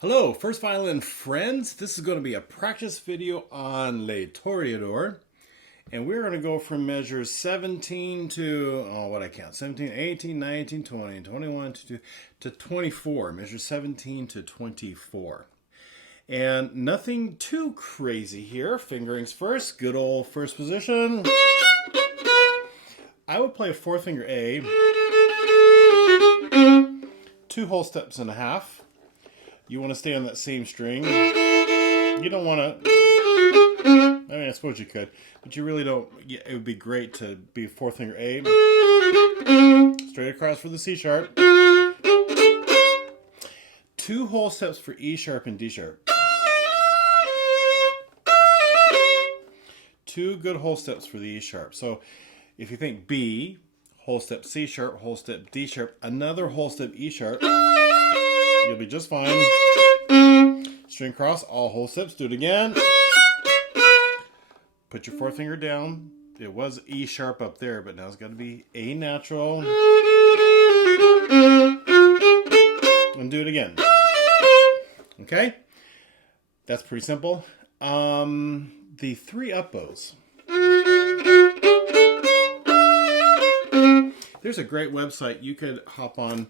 Hello, First Violin friends. This is going to be a practice video on Les Toréadors. And we're going to go from measures 17 to, 17, 18, 19, 20, 21 to 24. Measure 17 to 24. And nothing too crazy here. Fingerings first. Good old first position. I would play a fourth finger A. 2 whole steps and a half. You want to stay on that same string. You don't want to... I mean, I suppose you could, but you really don't. Yeah, it would be great to be fourth finger A. Straight across for the C sharp. 2 whole steps for E sharp and D sharp. 2 good whole steps for the E sharp. So if you think B, whole step C sharp, whole step D sharp, another whole step E sharp, you'll be just fine. String cross, all whole steps. Do it again. Put your fourth finger down. It was E sharp up there, but now it's got to be A natural. And do it again. Okay? That's pretty simple. The 3 up bows. There's a great website you could hop on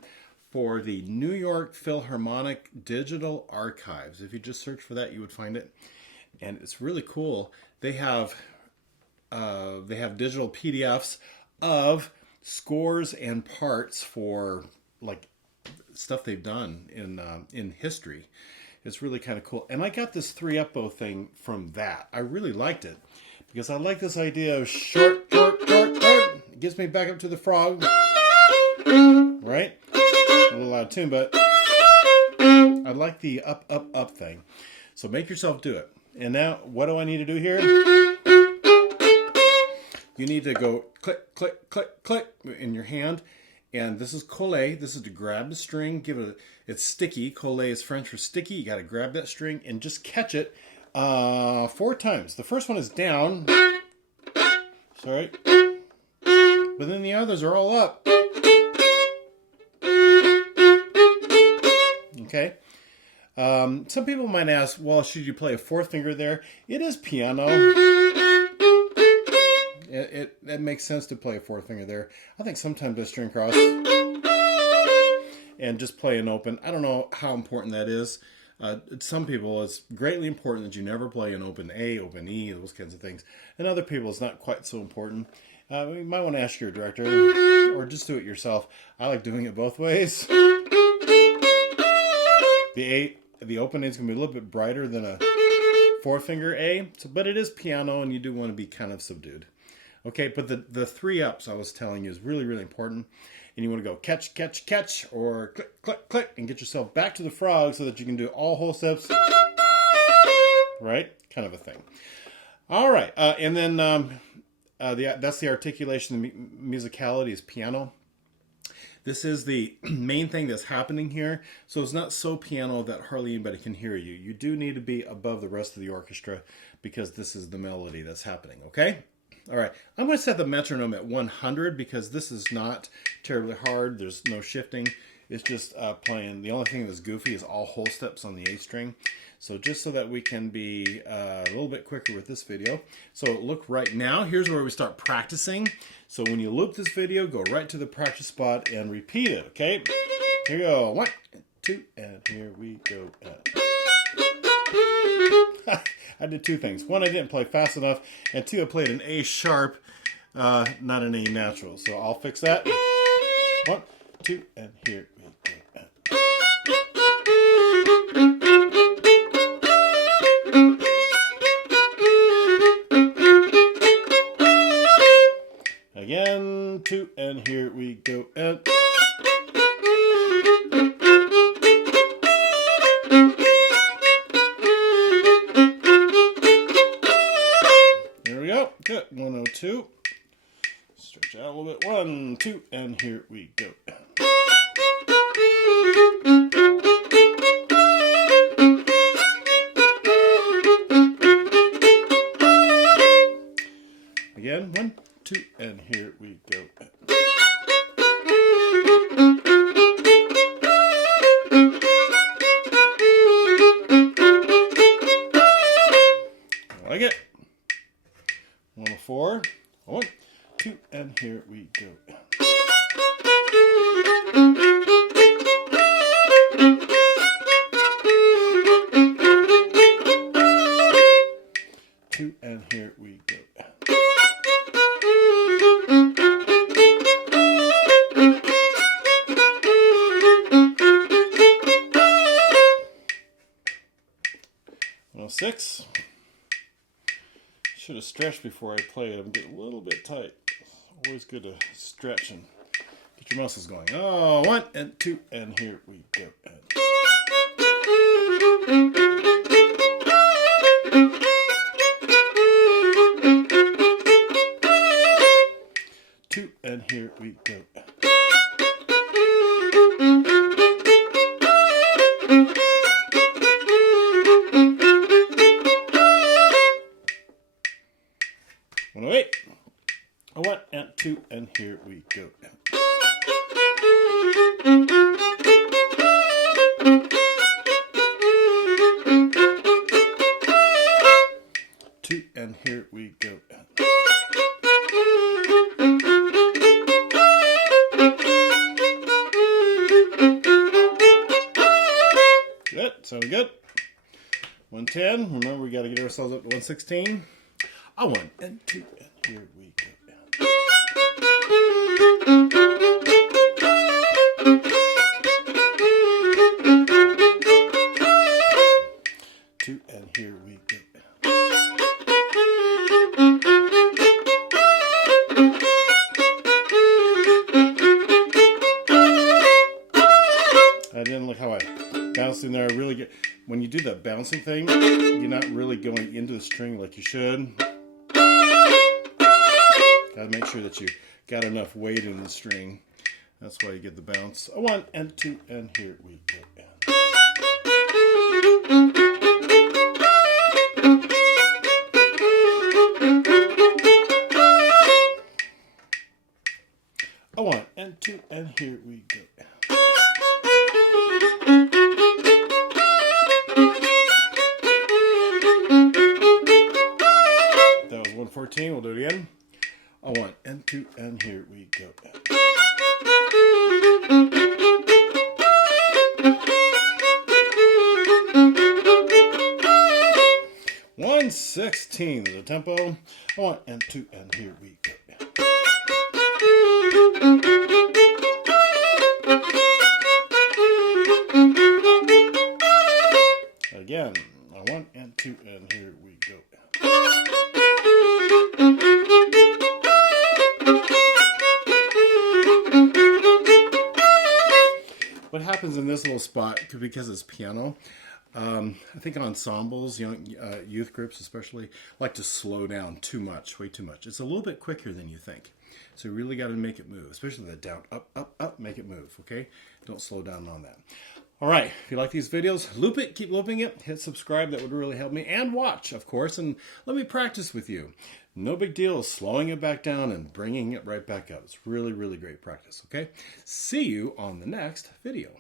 for the New York Philharmonic Digital Archives. If you just search for that, you would find it. And it's really cool. They have digital PDFs of scores and parts for like stuff they've done in history. It's really kind of cool. And I got this 3 up bow thing from that. I really liked it because I like this idea of short, short, short, short. It gets me back up to the frog, right? A little out of tune, but I like the up, up, up thing. So make yourself do it. And now, what do I need to do here? You need to go click, click, click, click in your hand. And this is coller. This is to grab the string. It's sticky. Coller is French for sticky. You got to grab that string and just catch it 4 times. The first one is down. Sorry. But then the others are all up. Okay. Some people might ask, well, should you play a fourth finger there? It is piano. It makes sense to play a fourth finger there. I think sometimes a string cross and just play an open. I don't know how important that is. Some people, it's greatly important that you never play an open A, open E, those kinds of things. And other people, it's not quite so important. You might want to ask your director or just do it yourself. I like doing it both ways. The open A is going to be a little bit brighter than a fourth finger A, but it is piano and you do want to be kind of subdued. Okay, but the 3 ups I was telling you is really, really important. And you want to go catch, catch, catch, or click, click, click, and get yourself back to the frog so that you can do all whole steps. Right? Kind of a thing. All right, and then that's the articulation. The musicality is piano. This is the main thing that's happening here. So it's not so piano that hardly anybody can hear you. You do need to be above the rest of the orchestra because this is the melody that's happening, okay? All right, I'm going to set the metronome at 100 because this is not terribly hard. There's no shifting. It's just playing. The only thing that's goofy is all whole steps on the A string. So just so that we can be a little bit quicker with this video. So look right now, here's where we start practicing. So when you loop this video, go right to the practice spot and repeat it, okay? Here we go. 1, 2, and here we go. I did 2 things. 1, I didn't play fast enough, and 2, I played an A sharp, not an A natural. So I'll fix that. 1, 2, and here we go. Again, 2, and here we go. And here we go. Good. 102. Stretch out a little bit. 1, 2, and here we go. Again, 1, 2, and here we go. to stretch before I play it. I'm getting a little bit tight. Always good to stretch and get your muscles going. Oh, 1 and 2, and here we go. 2, and here we go. Wait. 1 and 2, and here we go. 2, and here we go. Good, sounding good. 110. Remember, we got to get ourselves up to 116. 1 and 2, and here we go. 2, and here we go. I didn't look how I bounced in there. I really get, when you do the bouncing thing, you're not really going into the string like you should. Gotta make sure that you got enough weight in the string. That's why you get the bounce. 1 and 2, and here we go. 1 and 2, and here we go. That was 114. We'll do it again. 1 and 2, and here we go. $116 is the tempo. 1 and 2, and here we go. Again, 1 and 2, and here we go. What happens in this little spot, because it's piano, I think ensembles, youth groups especially, like to slow down too much, way too much. It's a little bit quicker than you think. So you really got to make it move, especially the down, up, up, up, make it move, okay? Don't slow down on that. All right, if you like these videos, loop it, keep looping it, hit subscribe, that would really help me, and watch, of course, and let me practice with you. No big deal, slowing it back down and bringing it right back up. It's really, really great practice, okay? See you on the next video.